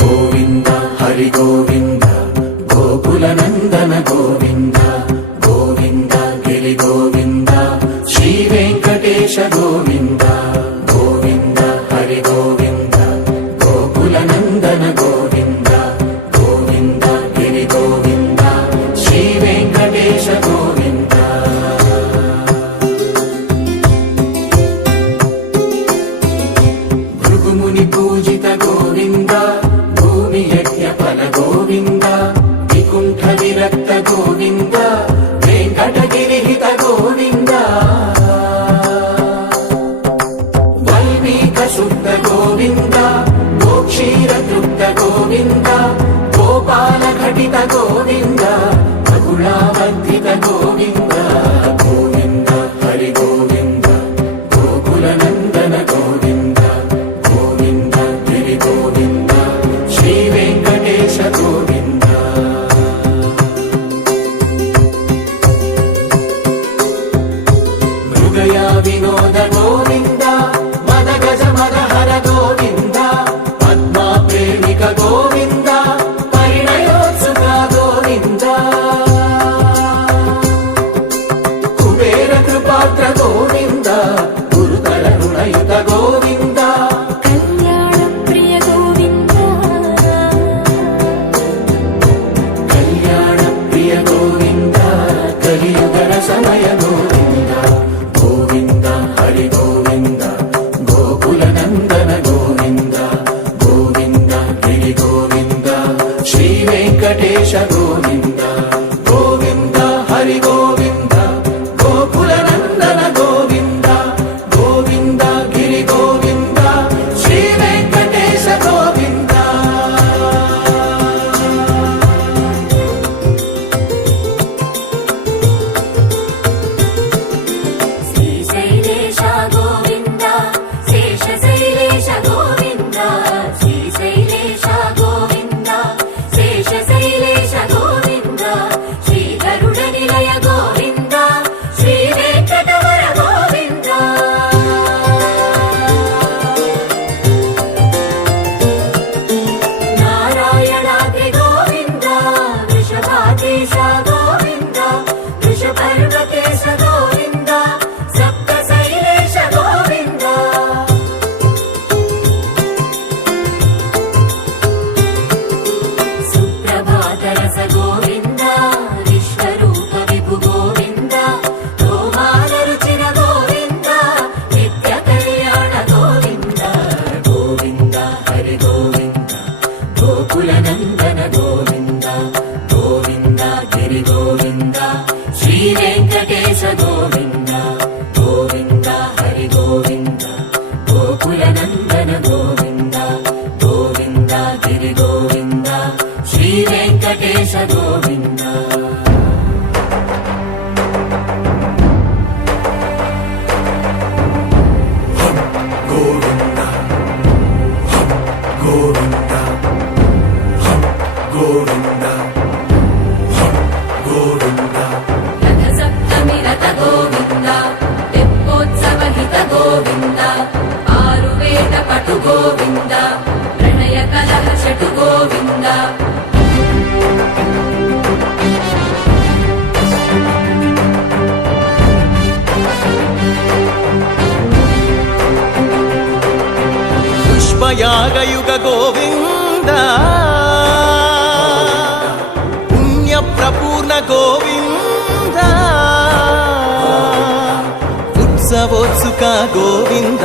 గోవింద హరి గోవింద గోకుల నందన గోవింద గోవింద గిరి గోవింద శ్రీ వెంకటేశ గోవింద గోవింద హరి గోవింద గోకుల నందన గోవింద గోవింద గిరి గోవింద శ్రీ వెంకటేశ గోవింద భృగుముని పూజిత గోవింద భూమి యజ్ఞ ఫల గోవింద వికుంఠ విరక్త గోవింద వెంకటగిరి హిత గోవింద వల్మీక శుద్ధ గోవింద గోక్షీర తృప్త గోవింద గోపాల ఘటిత గోవింద బహుళావర్ధిత గోవింద గోవింద హరి గోవింద గోకుల నందన గోవింద గోవింద గిరి గోవింద శ్రీ వెంకటేశ గోవింద మృగయ వినోద గోవింద మద గజ మద హర గోవింద పద్మా ప్రేమిక గోవింద పరిణయోత్సుక గోవింద కుబేర కృపాత్ర గోవింద గురుతర రుణయుత గోవింద కళ్యాణ ప్రియ గోవింద కళ్యాణ ప్రియ గోవింద కలియుగర సమయ గోవింద గోవింద హరి గోవింద గోకుల నందన గోవింద గోవింద గిరి గోవింద శ్రీ వెంకటేశ గోవింద గోవింద హరి గోవింద గోకుల నందన గోవింద గోవింద గిరి గోవింద శ్రీ వెంకటేశ గోవింద శ్రీశైలేశ గోవింద శేషశైలేశ గోవింద శ్రీశైలేశ గోవింద శేషశైలేశ గోవింద శ్రీ గరుడ నిలయ గోవింద శ్రీ వెంకటవర గోవింద నారాయణాద్రి గోవింద వృషభాదేశ గోవింద వృషపర్వతేశ గోవింద సప్తశైలేశ గోవింద సుప్రభాతరస గోవింద విశ్వరూప విభు గోవింద గోమాల రుచిర గోవింద నిత్య కళ్యాణ గోవింద గోవింద హరి గోవింద గోకుల నందన గోవింద గోవింద గిరి గోవింద శ్రీ వెంకటేశ గోవింద గోవింద హరి గోవింద గోకుల నందన గోవింద గోవింద గిరి గోవింద శ్రీ వెంకటేశ గోవింద గోవింద గోవింద గోవింద గోవింద రథ సప్తమి రథ గోవింద తెప్పోత్సవ హిత గోవింద ఆరువేద పటు గోవింద ప్రణయ కలహ షటు గోవింద పుష్పయాగయుగ గోవింద పుణ్య ప్రపూర్ణ గోవింద ఉత్సవోత్సుక గోవింద